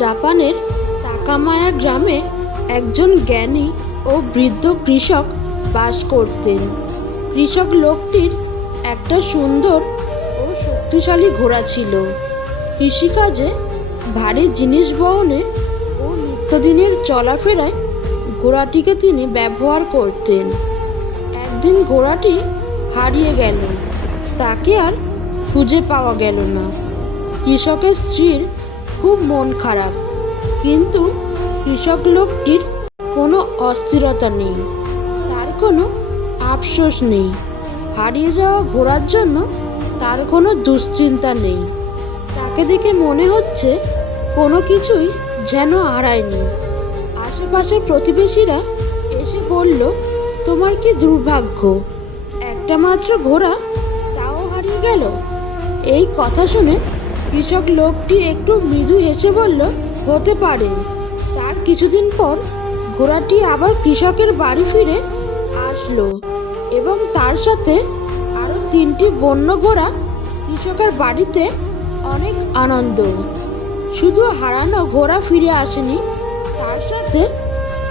জাপানের তাকামায়া গ্রামে একজন জ্ঞানী ও বৃদ্ধ কৃষক বাস করতেন। কৃষক লোকটির একটা সুন্দর ও শক্তিশালী ঘোড়া ছিল। কৃষিকাজে ভারী জিনিস বহনে ও নিত্যদিনের চলাফেরায় ঘোড়াটিকে তিনি ব্যবহার করতেন। একদিন ঘোড়াটি হারিয়ে গেল, তাকে আর খুঁজে পাওয়া গেল না। কৃষকের স্ত্রীর খুব মন খারাপ। কিন্তু কৃষক লোকটির কোনো অস্থিরতা নেই, তার কোনো আফসোস নেই। হারিয়ে যাওয়া ঘোড়ার জন্য তার কোনো দুশ্চিন্তা নেই। তাকে দেখে মনে হচ্ছে কোনো কিছুই যেন হারায়নি। আশেপাশের প্রতিবেশীরা এসে বলল, তোমার কি দুর্ভাগ্য? একটা মাত্র ঘোড়া তাও হারিয়ে গেল? এই কথা শুনে কৃষক লোকটি একটু মৃদু হেসে বলল, হতে পারে। তার কিছুদিন পর ঘোড়াটি আবার কৃষকের বাড়ি ফিরে আসলো এবং তার সাথে আরও তিনটি বন্য ঘোড়া কৃষকের বাড়িতে অনেক আনন্দ। শুধু হারানো ঘোড়া ফিরে আসেনি, তার সাথে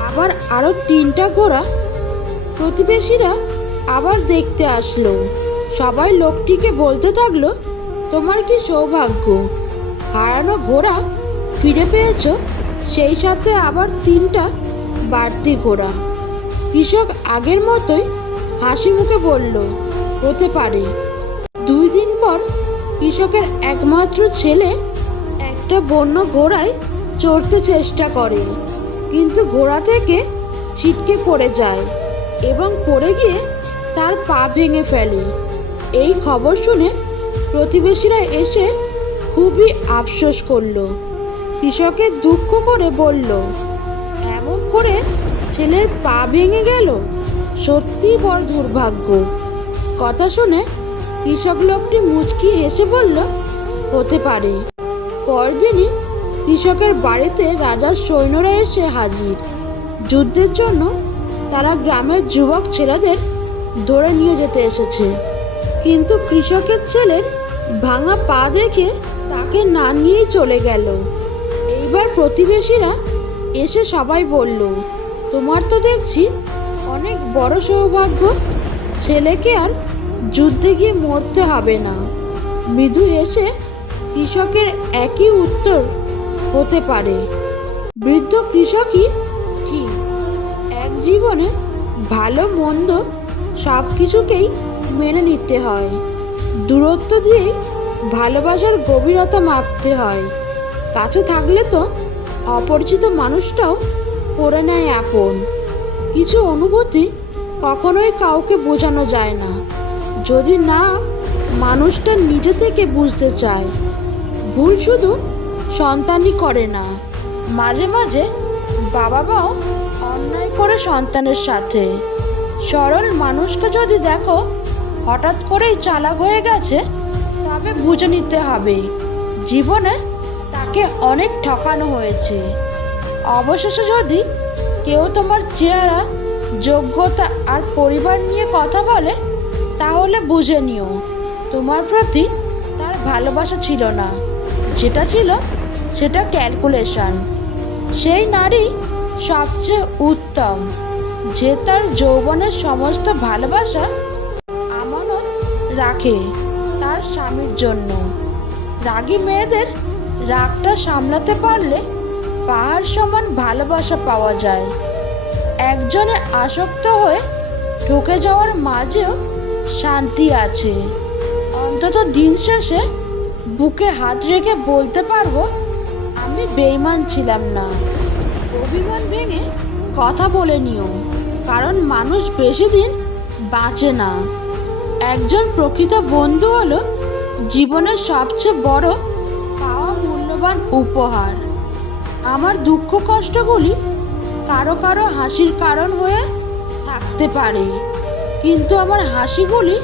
আবার আরও তিনটা ঘোড়া প্রতিবেশীরা আবার দেখতে আসলো। সবাই লোকটিকে বলতে থাকল তোমার কি সৌভাগ্য? হারানো ঘোড়া ফিরে পেয়েছ? সেই সাথে আবার তিনটা বাড়তি ঘোড়া। কৃষক আগের মতোই হাসি মুখে বলল, হতে পারে। দুই দিন পর কৃষকের একমাত্র ছেলে একটা বন্য ঘোড়ায় চড়তে চেষ্টা করে, কিন্তু ঘোড়া থেকে ছিটকে পড়ে যায় এবং পড়ে গিয়ে তার পা ভেঙে ফেলে। এই খবর শুনে প্রতিবেশীরা এসে খুবই আফসোস করল। কৃষকের দুঃখ করে বলল, এমন করে ছেলের পা ভেঙে গেল? সত্যি বড় দুর্ভাগ্য। কথা শুনে কৃষক লোকটি মুচকি হেসে বলল, হতে পারে। পরদিনই কৃষকের বাড়িতে রাজার সৈন্যরা এসে হাজির। যুদ্ধের জন্য তারা গ্রামের যুবক ছেলেদের ধরে নিয়ে যেতে এসেছে। কিন্তু কৃষকের ছেলের ভাঙা পা দেখে তাকে না নিয়েই চলে গেল। এইবার প্রতিবেশীরা এসে সবাই বলল, তোমার তো দেখছি অনেক বড় সৌভাগ্য। ছেলেকে আর যুদ্ধে গিয়ে মরতে হবে না। মৃদু এসে কৃষকের একই উত্তর হতে পারে, বৃদ্ধ কৃষকই ঠিক। এক জীবনে ভালো, মন্দ সব কিছুকেই মেনে নিতে হয়। দূরত্ব দিয়ে ভালোবাসার গভীরতা মাপতে হয়। কাছে থাকলে তো অপরিচিত মানুষটাও করে নেয় আপন। কিছু অনুভূতি কখনোই কাউকে বোঝানো যায় না। যদি না, মানুষটা নিজে থেকে বুঝতে চায়। ভুল শুধু সন্তানই করে না, মাঝে মাঝে বাবা মাও অন্যায় করে সন্তানের সাথে। সরল মানুষকে যদি দেখো হঠাৎ করেই চালাক হয়ে গেছে, তবে বুঝে নিতে হবে, জীবনে তাকে অনেক ঠকানো হয়েছে। অবশেষে যদি কেউ তোমার চেহারা, যোগ্যতা আর পরিবার নিয়ে কথা বলে, তাহলে বুঝে নিও, তোমার প্রতি তার ভালোবাসা ছিল না। যেটা ছিল, সেটা ক্যালকুলেশন সেই নারী সবচেয়ে উত্তম, যে তার যৌবনের সমস্ত ভালোবাসা রাখে তার স্বামীর জন্য। রাগী মেয়েদের রাগটা সামলাতে পারলে পাহাড় সমান ভালোবাসা পাওয়া যায়। একজনে আসক্ত হয়ে ঢুকে যাওয়ার মাঝেও শান্তি আছে। অন্তত দিন শেষে বুকে হাত রেখে বলতে পারব, আমি বেইমান ছিলাম না। অভিমান ভেঙে কথা বলে নিও, কারণ মানুষ বেশি দিন বাঁচে না। একজন প্রকৃত বন্ধু হলো জীবনের সবচেয়ে বড় পাওয়া মূল্যবান উপহার। আমার দুঃখ কষ্টগুলি কারও কারও হাসির কারণ হয়ে থাকতে পারে, কিন্তু আমার হাসিগুলি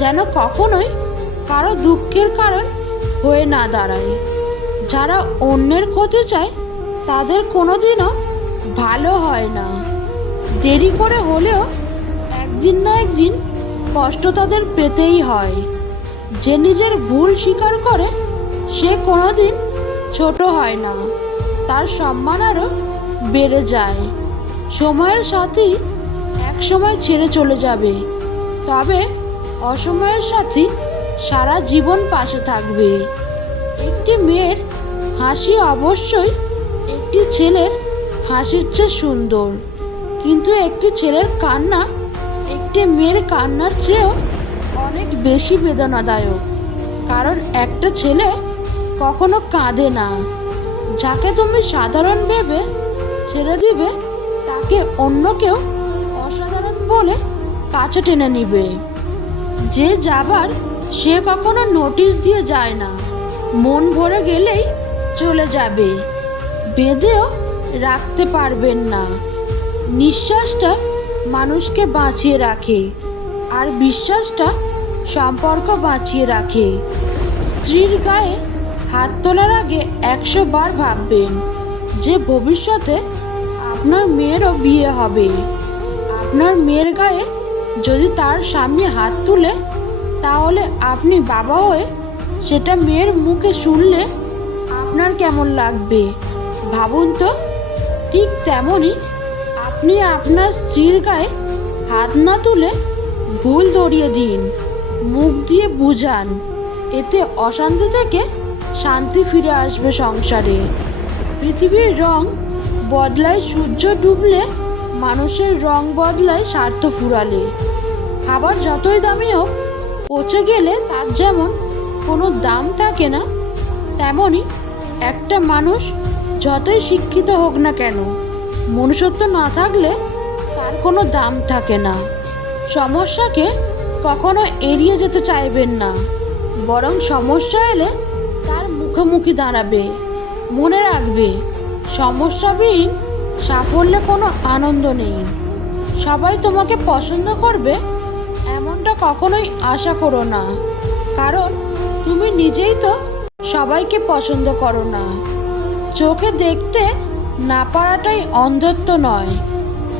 যেন কখনোই কারও দুঃখের কারণ হয়ে না দাঁড়ায়। যারা অন্যের ক্ষতি চায়, তাদের কোনোদিনও ভালো হয় না। দেরি করে হলেও একদিন না একদিন কষ্ট তাদের পেতেই হয়। যে নিজের ভুল স্বীকার করে, সে কোনোদিন ছোট হয় না। তার সম্মান আরও বেড়ে যায়। সময়ের সাথেই এক সময় ছেড়ে চলে যাবে। তবে অসময়ের সাথী সারা জীবন পাশে থাকবে। একটি মেয়ের হাসি অবশ্যই একটি ছেলের হাসির চেয়ে সুন্দর। কিন্তু একটি ছেলের কান্না একটি মেয়ের কান্নার চেয়েও অনেক বেশি বেদনাদায়ক। কারণ একটা ছেলে কখনো কাঁদে না। যাকে তুমি সাধারণ ভেবে ছেড়ে দিবে, তাকে অন্য কেউ অসাধারণ বলে কাছে টেনে নিবে। যে যাবার সে কখনো নোটিশ দিয়ে যায় না। মন ভরে গেলেই চলে যাবে। বেঁধেও রাখতে পারবেন না। নিঃশ্বাসটা মানুষকে বাঁচিয়ে রাখে আর বিশ্বাসটা সম্পর্ক বাঁচিয়ে রাখে। স্ত্রীর গায়ে হাত তোলার আগে একশো বার ভাববেন যে ভবিষ্যতে আপনার মেয়েরও বিয়ে হবে। আপনার মেয়ের গায়ে যদি তার সামনে হাত তুলে, তাহলে আপনি বাবা হয়ে সেটা মেয়ের মুখে শুনলে আপনার কেমন লাগবে? ভাবুন তো, ঠিক তেমনই আপনি আপনার স্ত্রীর গায়ে হাত না তুলে ভুল ধরিয়ে দিন, মুখ দিয়ে বুঝান। এতে অশান্তি থেকে শান্তি ফিরে আসবে সংসারে। পৃথিবীর রং বদলায় সূর্য ডুবলে, মানুষের রং বদলায় স্বার্থ ফুরালে। খাবার যতই দামি হোক, পচে গেলে তার যেমন কোনো দাম থাকে না, তেমনই একটা মানুষ যতই শিক্ষিত হোক না কেন মনুষ্যত্ব না থাকলে তার কোনো দাম থাকে না। সমস্যাকে কখনো এড়িয়ে যেতে চাইবেন না। বরং সমস্যা এলে তার মুখোমুখি দাঁড়াবে, মনে রাখবে। সমস্যাবিহীন সাফল্যে কোনো আনন্দ নেই। সবাই তোমাকে পছন্দ করবে এমনটা কখনোই আশা করো না। কারণ তুমি নিজেই তো সবাইকে পছন্দ করো না। চোখে দেখতে না পারাটাই অন্ধত্ব নয়।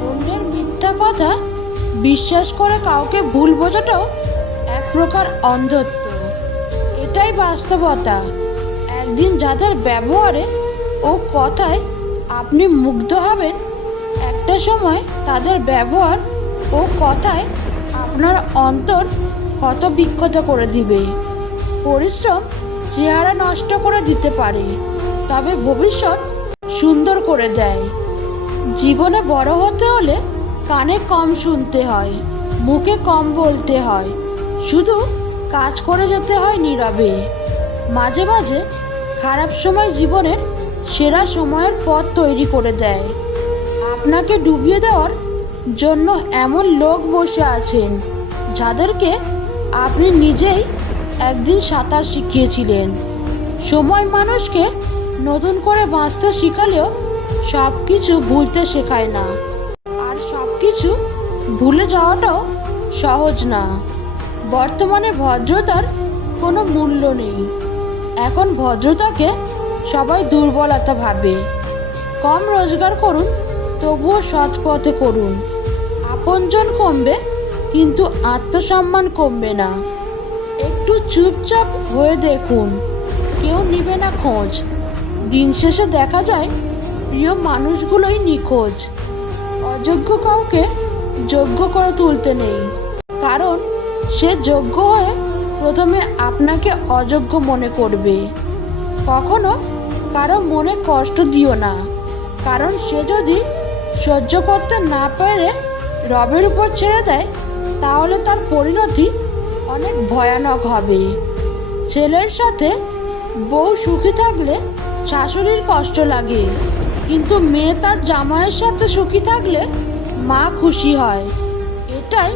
অন্যের মিথ্যা কথা বিশ্বাস করে কাউকে ভুল বোঝাটাও এক প্রকার অন্ধত্ব। এটাই বাস্তবতা। একদিন যাদের ব্যবহারে ও কথায় আপনি মুগ্ধ হবেন, একটা সময় তাদের ব্যবহার ও কথায় আপনার অন্তর ক্ষত বিক্ষত করে দিবে। পরিশ্রম চেহারা নষ্ট করে দিতে পারে। তবে ভবিষ্যৎ সুন্দর করে দেয়। জীবনে বড় হতে হলে কানে কম শুনতে হয়, মুখে কম বলতে হয়। শুধু কাজ করে যেতে হয় নীরবে। মাঝে মাঝে খারাপ সময় জীবনের সেরা সময়ের পথ তৈরি করে দেয়। আপনাকে ডুবিয়ে দেওয়ার জন্য এমন লোক বসে আছেন, যাদেরকে আপনি নিজেই একদিন সাঁতার শিখিয়েছিলেন। সময় মানুষকে নতুন করে বাঁচতে শিখালেও সব কিছু ভুলতে শেখায় না। আর সব কিছু ভুলে যাওয়াটাও সহজ না। বর্তমানে ভদ্রতার কোনো মূল্য নেই। এখন ভদ্রতাকে সবাই দুর্বলতা ভাবে। কম রোজগার করুন, তবুও সৎ পথে করুন। আপনজন কমবে, কিন্তু আত্মসম্মান কমবে না। একটু চুপচাপ হয়ে দেখুন, কেউ নিবে না খোঁজ। দিন শেষে দেখা যায়, প্রিয় মানুষগুলোই নিখোঁজ। অযোগ্য কাউকে যোগ্য করে তুলতে নেই। কারণ সে যোগ্য হয়ে প্রথমে আপনাকে অযোগ্য মনে করবে। কখনো কারও মনে কষ্ট দিও না। কারণ সে যদি সহ্য করতে না পারে, রবের উপর ছেড়ে দেয়, তাহলে তার পরিণতি অনেক ভয়ানক হবে। ছেলের সাথে বউ সুখী থাকলে শাশুড়ির কষ্ট লাগে। কিন্তু মেয়ে তার জামাইয়ের সাথে সুখী থাকলে মা খুশি হয়। এটাই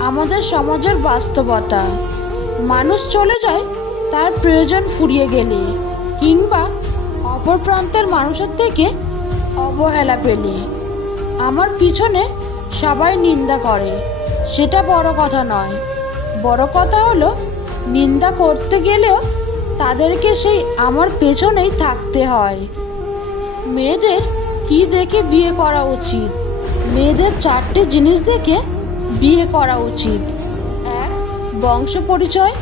আমাদের সমাজের বাস্তবতা। মানুষ চলে যায় তার প্রয়োজন ফুরিয়ে গেলে কিংবা অপর প্রান্তের মানুষের থেকে অবহেলা পেলে। আমার পিছনে সবাই নিন্দা করে, সেটা বড় কথা নয়। বড় কথা হলো, নিন্দা করতে গেলেও তাদেরকে সেই আমার পেছনেই থাকতে হয়। মেয়েদের কি দেখে বিয়ে করা উচিত? মেয়েদের চারটে জিনিস দেখে বিয়ে করা উচিত। এক, বংশ পরিচয়।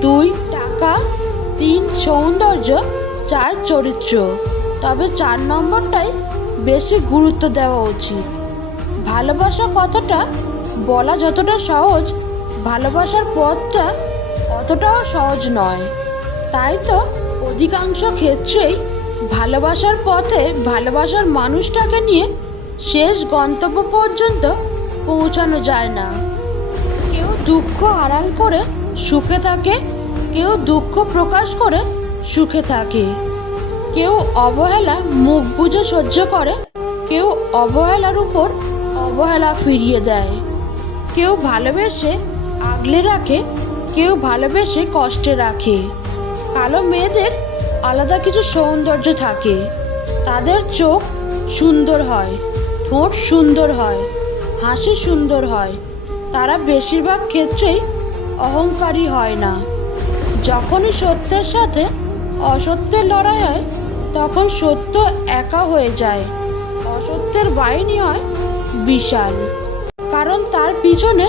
দুই, টাকা। তিন, সৌন্দর্য। চার, চরিত্র। তবে চার নম্বরটাই বেশি গুরুত্ব দেওয়া উচিত। ভালোবাসা কথাটা বলা যতটা সহজ, ভালোবাসার পথটা অতটাও সহজ নয়। তাই তো অধিকাংশ ক্ষেত্রেই ভালোবাসার পথে ভালোবাসার মানুষটাকে নিয়ে শেষ গন্তব্য পর্যন্ত পৌঁছানো যায় না। কেউ দুঃখ আড়াল করে সুখে থাকে, কেউ দুঃখ প্রকাশ করে সুখে থাকে। কেউ অবহেলা মুখ বুজে সহ্য করে, কেউ অবহেলার উপর অবহেলা ফিরিয়ে দেয়। কেউ ভালোবেসে আগলে রাখে, কেউ ভালোবেসে কষ্টে রাখে। কালো মেয়েদের আলাদা কিছু সৌন্দর্য থাকে। তাদের চোখ সুন্দর হয়, ঠোঁট সুন্দর হয়, হাসি সুন্দর হয়। তারা বেশিরভাগ ক্ষেত্রেই অহংকারী হয় না। যখনই সত্যের সাথে অসত্যের লড়াই হয়, তখন সত্য একা হয়ে যায়। অসত্যের বাহিনী হয় বিশাল। কারণ তার পিছনে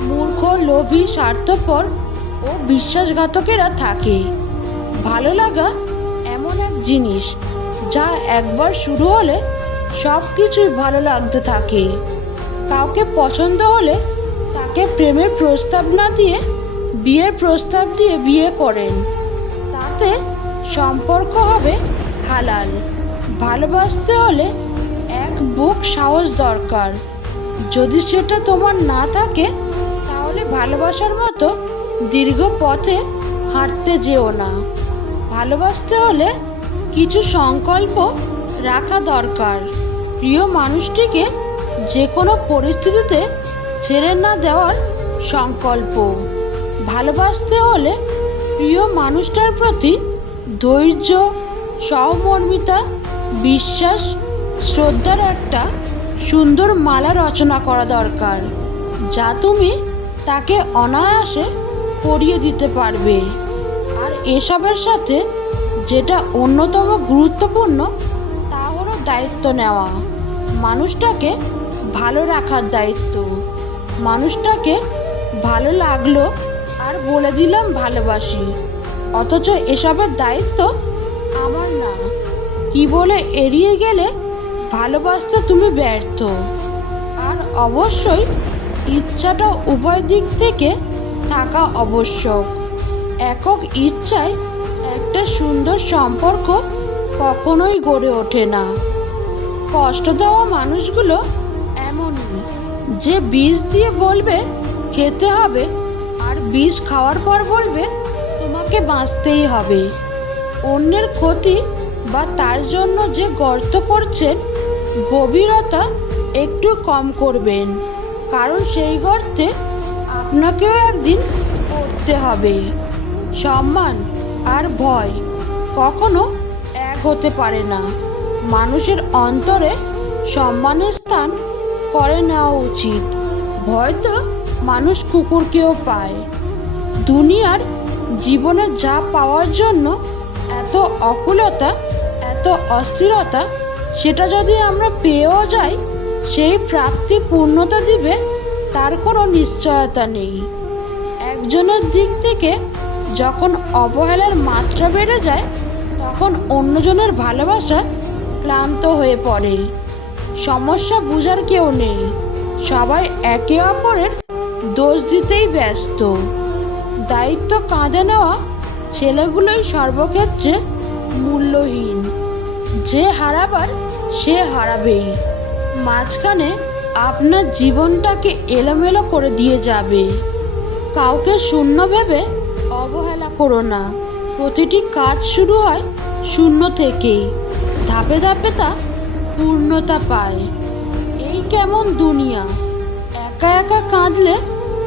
মূর্খ, লোভী, স্বার্থপর ও বিশ্বাসঘাতকেরা থাকে। ভালো লাগা এমন এক জিনিস যা একবার শুরু হলে সব কিছুই ভালো লাগতে থাকে। কাউকে পছন্দ হলে তাকে প্রেমের প্রস্তাব না দিয়ে, বিয়ের প্রস্তাব দিয়ে বিয়ে করেন। তাতে সম্পর্ক হবে হালাল। ভালোবাসতে হলে এক বুক সাহস দরকার। যদি সেটা তোমার না থাকে, তাহলে ভালোবাসার মতো দীর্ঘ পথে হাঁটতে যেও না। ভালোবাসতে হলে কিছু সংকল্প রাখা দরকার। প্রিয় মানুষটিকে যে কোনো পরিস্থিতিতে ছেড়ে না দেওয়ার সংকল্প। ভালোবাসতে হলে প্রিয় মানুষটার প্রতি ধৈর্য, সহমর্মিতা, বিশ্বাস, শ্রদ্ধার একটা সুন্দর মালা রচনা করা দরকার, যা তুমি তাকে অনায়াসে পরিয়ে দিতে পারবে। আর এসবের সাথে যেটা অন্যতম গুরুত্বপূর্ণ, তা হলো দায়িত্ব নেওয়া। মানুষটাকে ভালো রাখার দায়িত্ব। মানুষটাকে ভালো লাগল আর বলে দিলাম ভালোবাসি। অথচ এসবের দায়িত্ব আমার না। কি বলে এড়িয়ে গেলে ভালোবাসতে তুমি ব্যর্থ। আর অবশ্যই ইচ্ছাটা উভয় দিক থেকে থাকা আবশ্যক। একক ইচ্ছায় একটা সুন্দর সম্পর্ক কখনোই গড়ে ওঠে না। কষ্ট দেওয়া মানুষগুলো এমনই, যে বিষ দিয়ে বলবে, খেতে হবে, আর বিষ খাওয়ার পর বলবে, তোমাকে বাঁচতেই হবে। অন্যের ক্ষতি বা তার জন্য যে গর্ত করছেন, গভীরতা একটু কম করবেন। কারণ সেই গর্তে আপনাকেও একদিন পড়তে হবে। সম্মান আর ভয় কখনো এক হতে পারে না। মানুষের অন্তরে সম্মানের স্থান করে নেওয়া উচিত। ভয় তো মানুষ কুকুরকেও পায়। দুনিয়ার জীবনে যা পাওয়ার জন্য এত অকুলতা, এত অস্থিরতা, সেটা যদি আমরা পেয়েও যাই, সেই প্রাপ্তি পূর্ণতা দিবে, তার কোনো নিশ্চয়তা নেই। একজনের দিক থেকে যখন অবহেলার মাত্রা বেড়ে যায়, তখন অন্যজনের ভালোবাসা ক্লান্ত হয়ে পড়ে। সমস্যা বুঝার কেউ নেই। সবাই একে অপরের দোষ দিতেই ব্যস্ত। দায়িত্ব কাঁধে নেওয়া ছেলেগুলোই সর্বক্ষেত্রে মূল্যহীন। যে হারাবার, সে হারাবেই। মাঝখানে আপনার জীবনটাকে এলোমেলো করে দিয়ে যাবে। কাউকে শূন্য ভেবে অবহেলা করো না। প্রতিটি কাজ শুরু হয় শূন্য থেকেই। ধাপে ধাপে তা পূর্ণতা পায়। এই কেমন দুনিয়া? একা একা কাঁদলে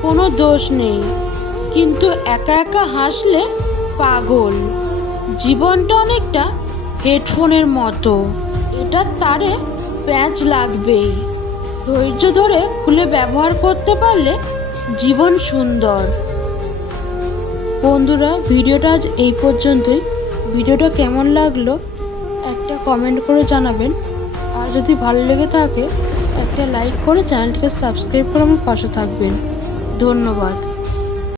কোনো দোষ নেই। কিন্তু একা একা হাসলে পাগল। জীবনটা অনেকটা হেডফোনের মতো। এটা তারে প্যাঁচ লাগবেই। ধৈর্য ধরে খুলে ব্যবহার করতে পারলে জীবন সুন্দর। বন্ধুরা, ভিডিওটা আজ এই পর্যন্তই। ভিডিওটা কেমন লাগল, একটা কমেন্ট করে জানাবেন। আর যদি ভালো লেগে থাকে, একটা লাইক করে চ্যানেলটিকে সাবস্ক্রাইব করে আমার পাশে থাকবেন। ধন্যবাদ।